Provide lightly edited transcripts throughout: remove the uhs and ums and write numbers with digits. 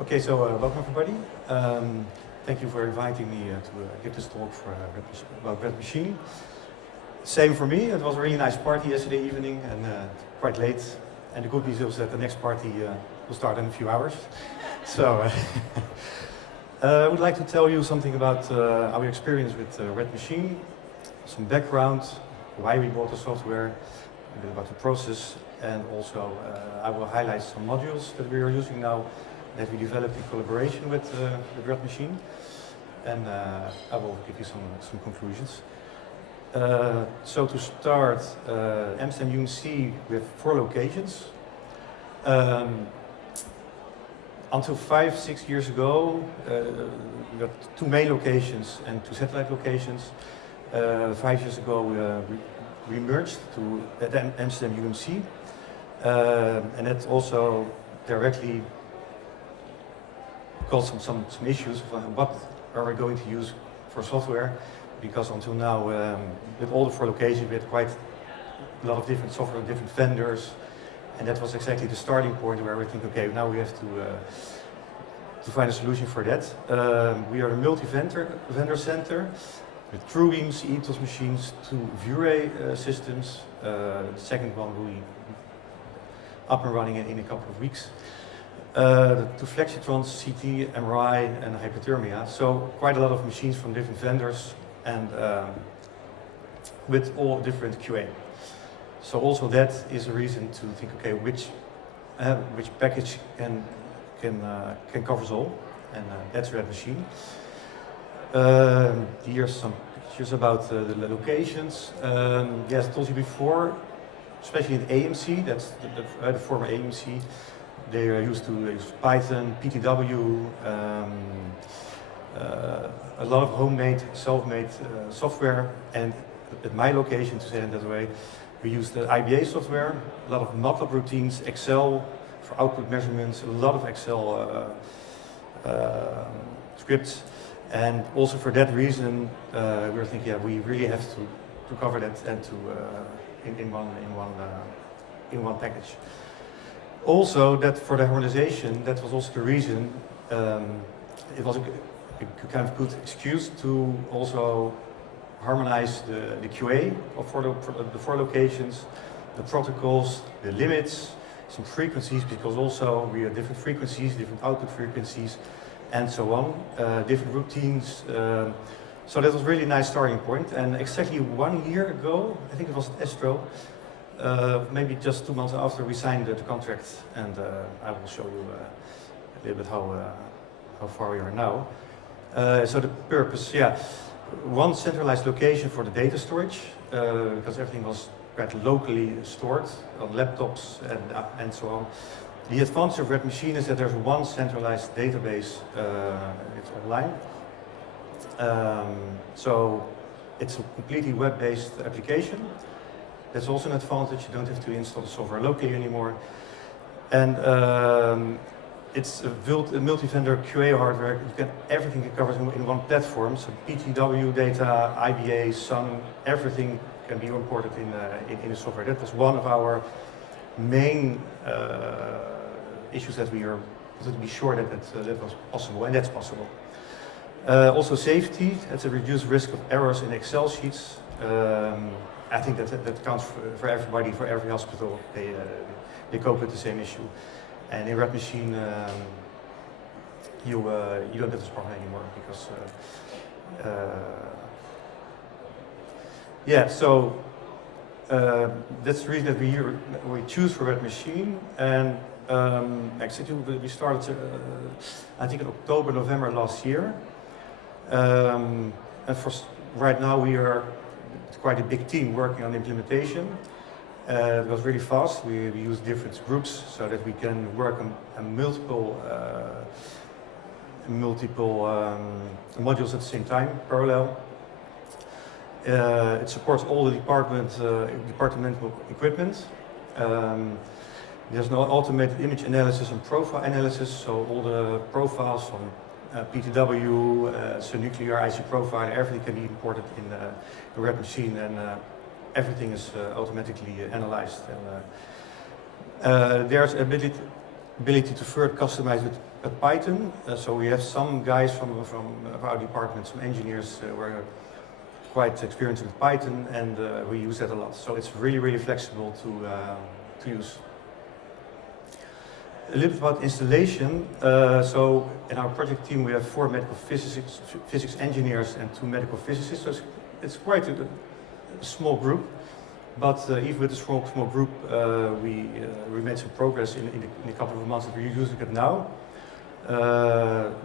Okay, so welcome everybody. Thank you for inviting me to give this talk about RadMachine. Same for me, it was a really nice party yesterday evening and quite late. And the good news is that the next party will start in a few hours. So I would like to tell you something about our experience with RadMachine, some background, why we bought the software, a bit about the process, and also I will highlight some modules that we are using now that we developed in collaboration with RadMachine, and I will give you some conclusions. So to start, Amsterdam UMC, we have 4 locations. Until 5-6 years ago, we got 2 main locations and 2 satellite locations. 5 years ago, we merged to Amsterdam UMC, and that also directly caused some issues of what are we going to use for software, because until now, with all the 4 locations, we had quite a lot of different software, different vendors, and that was exactly the starting point where we think, okay, now we have to find a solution for that. We are a multi-vendor center with TrueBeams, ETOS machines, 2 V-Ray systems. The second one will be up and running in a couple of weeks. 2 Flexitrons, CT, MRI, and hyperthermia. So quite a lot of machines from different vendors and with all different QA. So also that is a reason to think, okay, which package can cover all, and that's RadMachine. Here's some pictures about the locations. Yes, I told you before, especially in AMC, that's the former AMC. They are used to use Python, PTW, a lot of homemade, self-made software. And at my location, to say it that way, we use the IBA software, a lot of MATLAB routines, Excel for output measurements, a lot of Excel scripts. And also for that reason, we're thinking, yeah, we really have to cover that and to in one package. Also, that for the harmonization, that was also the reason. It was a kind of good excuse to also harmonize the QA for the 4 locations, the protocols, the limits, some frequencies, because also we have different frequencies, different output frequencies, and so on, different routines. So that was really a nice starting point. And exactly 1 year ago, I think it was at ESTRO, maybe just 2 months after, we signed the contract, and I will show you a little bit how far we are now. So the purpose, yeah, 1 centralized location for the data storage, because everything was quite locally stored on laptops and so on. The advantage of RadMachine is that there's 1 centralized database, it's online. So it's a completely web-based application. That's also an advantage. You don't have to install the software locally anymore. And it's a multi-vendor QA hardware. Everything covers in 1 platform. So PTW data, IBA, SUN, everything can be imported in the software. That was one of our main issues that we wanted to be sure that was possible, and that's possible. Also safety, that's a reduced risk of errors in Excel sheets. I think that counts for everybody, for every hospital. They cope with the same issue. And in RadMachine, you don't have this problem anymore because yeah. So that's the reason that we choose for RadMachine. And actually, we started I think in October, November last year. And for right now, we are quite a big team working on implementation. It was really fast. We use different groups so that we can work on multiple modules at the same time, parallel. It supports all the departmental equipment. There's no automated image analysis and profile analysis, so all the profiles from PTW, so nuclear IC profile, everything can be imported in the RadMachine, and everything is automatically analyzed. And there's ability to further customize with But Python, so we have some guys from our department, some engineers who are quite experienced with Python, and we use that a lot. So it's really flexible to use. A little bit about installation. So in our project team we have 4 medical physics engineers and 2 medical physicists. So it's quite a small group. But even with a small group, we made some progress in a couple of months that we're using it now.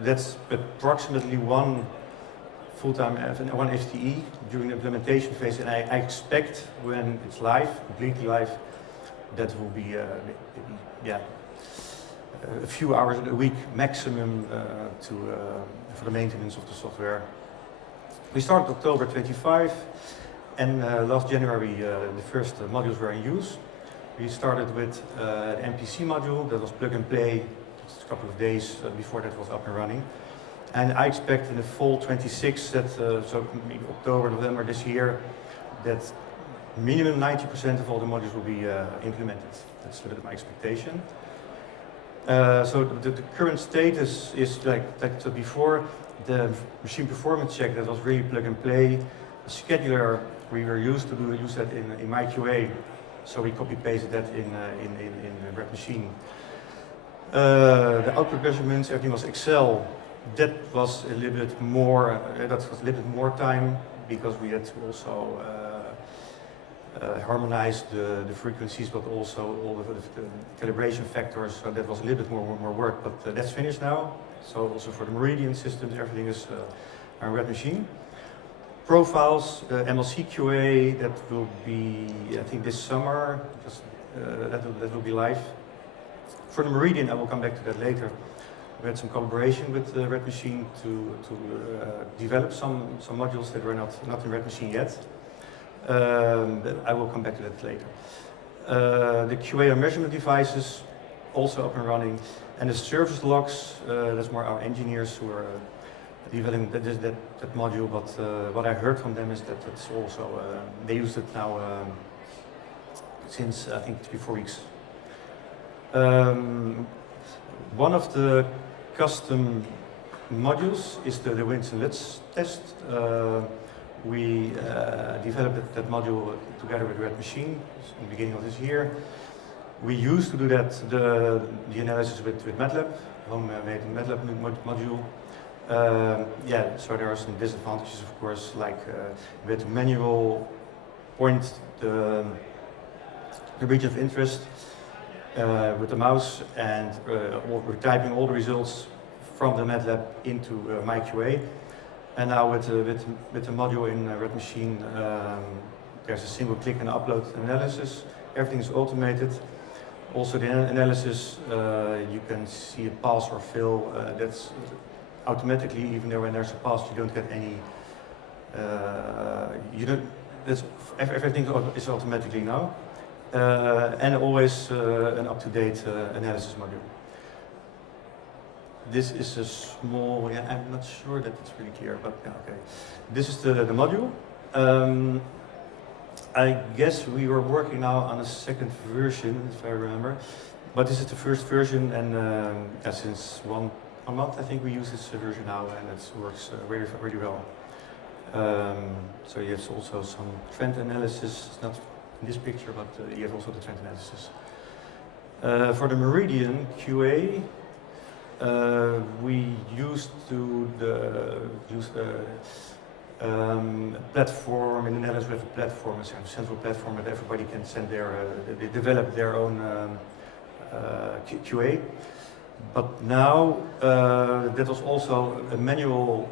That's approximately 1 full-time, 1 FTE during the implementation phase, and I expect when it's live, completely live, that will be a few hours a week maximum for the maintenance of the software. We started October 25, and last January the first modules were in use. We started with the MPC module that was plug and play. Just a couple of days before that was up and running. And I expect in the fall 26 that, so maybe October, November this year, that minimum 90% of all the modules will be implemented. That's my expectation. So the current status is like before, the machine performance check that was really plug and play. The scheduler, we were used to use that in MyQA, so we copy-pasted that in RadMachine. The output measurements, everything was Excel. That was a little bit more. That was a little bit more time because we had to also harmonize the frequencies, but also all the calibration factors. So that was a little bit more work, but that's finished now. So also for the Meridian systems, everything is on RadMachine. Profiles, MLC QA, that will be, I think, this summer. Just, that will be live. For the Meridian, I will come back to that later. We had some collaboration with RadMachine to develop some modules that were not in RadMachine yet. I will come back to that later. The QA and measurement devices also up and running, and the service logs. That's more our engineers who are developing that module. But what I heard from them is that it's also they use it now since I think 3-4 weeks. One of the custom modules is the winds and lets test. We developed that module together with RadMachine in the beginning of this year. We used to do that, the analysis with MATLAB, home-made MATLAB module. Yeah, so there are some disadvantages, of course, like we had to manual point the region of interest with the mouse, and we're typing all the results from the MATLAB into MyQA. And now with the module in RadMachine, there's a single click and upload analysis. Everything is automated. Also the analysis, you can see a pass or fail. That's automatically, even though when there's a pass, you don't get any. Everything is automatically now, and always an up-to-date analysis module. This is a small, yeah, I'm not sure that it's really clear, but yeah, okay. This is the module. I guess we were working now on a second version, if I remember. But this is the first version, and yeah, since one month I think we use this version now, and it works really well. So you have also some trend analysis. It's not in this picture, but you have also the trend analysis. For the Meridian QA, we used to use platform. In the Netherlands we have a platform, a central platform that everybody can send they develop their own QA. But now that was also a manual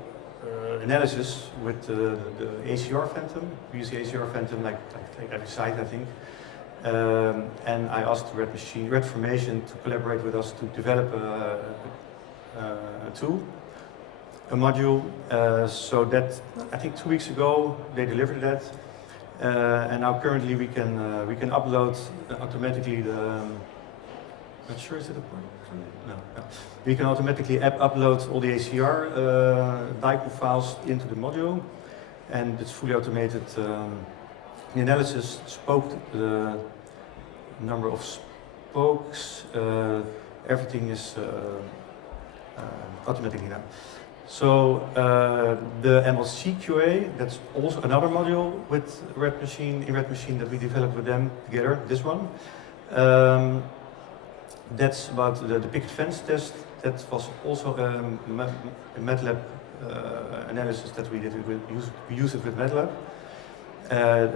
analysis with the ACR Phantom. We use the ACR Phantom like every site, I think. And I asked RadMachine to collaborate with us to develop a tool, a module. So that, I think 2 weeks ago they delivered that, and now currently we can upload automatically the. Not sure, is it a point? No. We can automatically upload all the ACR DICOM files into the module, and it's fully automated. The analysis spoke the number of spokes. Everything is automatically now. So the MLC QA, that's also another module with RadMachine, in RadMachine that we developed with them together, this one. That's about the picket fence test. That was also a MATLAB analysis that we did. We used it with MATLAB.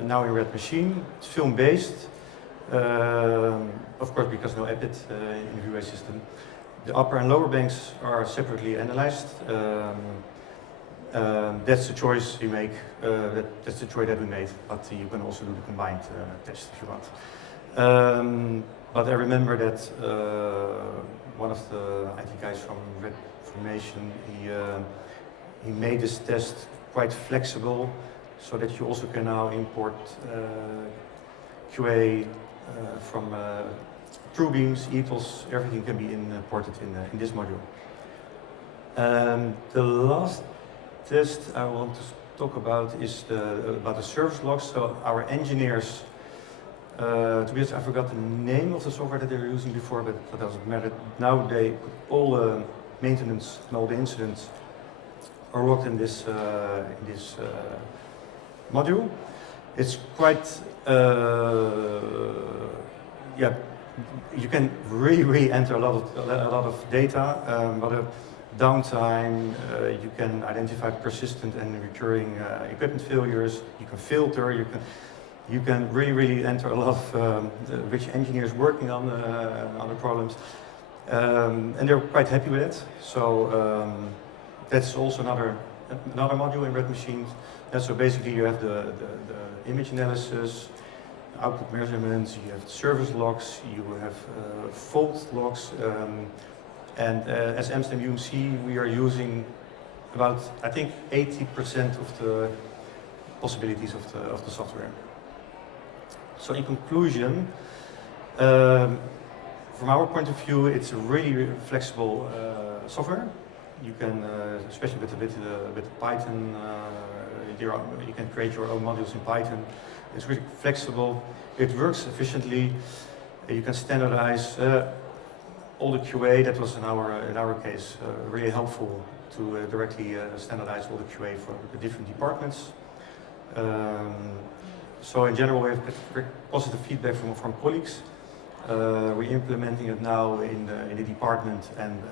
Now in RadMachine, it's film-based. Of course, because no EPIT in the VUA system. The upper and lower banks are separately analyzed. That's the choice you make. That's the choice that we made. But you can also do the combined test if you want. But I remember that one of the IT guys from RadMachine, he made this test quite flexible, so that you also can now import QA from TrueBeams, ETOS, everything can be imported in this module. The last test I want to talk about is about the service logs. So our engineers, to be honest, I forgot the name of the software that they were using before, but that doesn't matter. Now they put all the maintenance and all the incidents are logged in this module. It's quite, yeah, you can really enter a lot of data, but downtime, you can identify persistent and recurring equipment failures, you can filter, you can really enter a lot of which engineers working on the problems, and they're quite happy with it. So that's also another module in RadMachine. And so basically you have the image analysis, output measurements, you have service logs, you have fault logs, and as Amsterdam UMC we are using about, I think, 80% of the possibilities of the software. So in conclusion, from our point of view, it's a really flexible software. You can, especially with Python, you can create your own modules in Python. It's really flexible. It works efficiently. You can standardize all the QA. That was in our case really helpful to directly standardize all the QA for the different departments. So in general, we have very positive feedback from colleagues. We're implementing it now in the department, and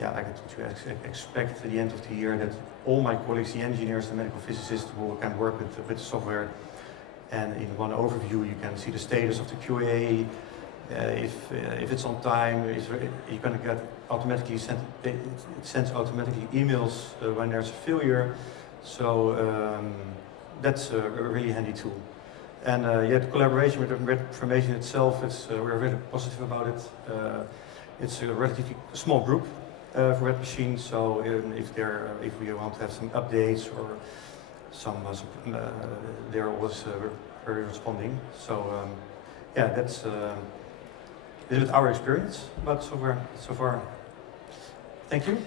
yeah, like to expect at the end of the year that all my colleagues, the engineers, the medical physicists, can work with the software. And in one overview, you can see the status of the QA. If it's on time, you're going to get automatically sent. It sends automatically emails when there's a failure. So that's a really handy tool. And yeah, the collaboration with RadMachine itself, we're very positive about it. It's a relatively small group for RadMachine, so if we want to have some updates or they're always very responding. So yeah, that's a little bit our experience about software so far. Thank you.